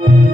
you.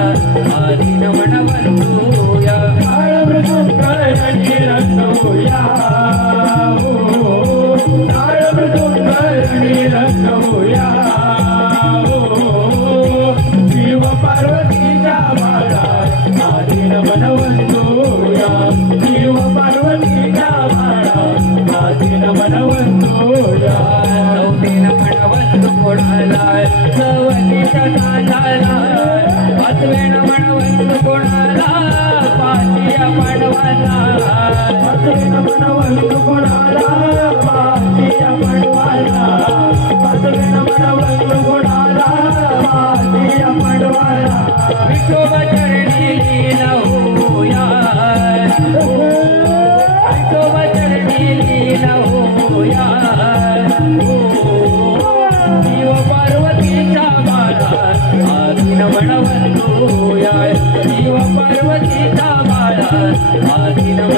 आदिन मन बनूया काळव्रत काळजी रंगवूया काळव्रत काळजी रंगवूया शिव पार्वतीचा वाडा आदिन मन बनूया शिव पार्वतीचा वाडा आदिन मन बनूया नवतीन मनवत कोणाला नवतीचा झाला ¡Gracias!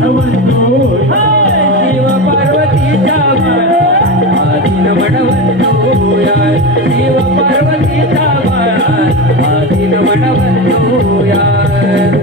I want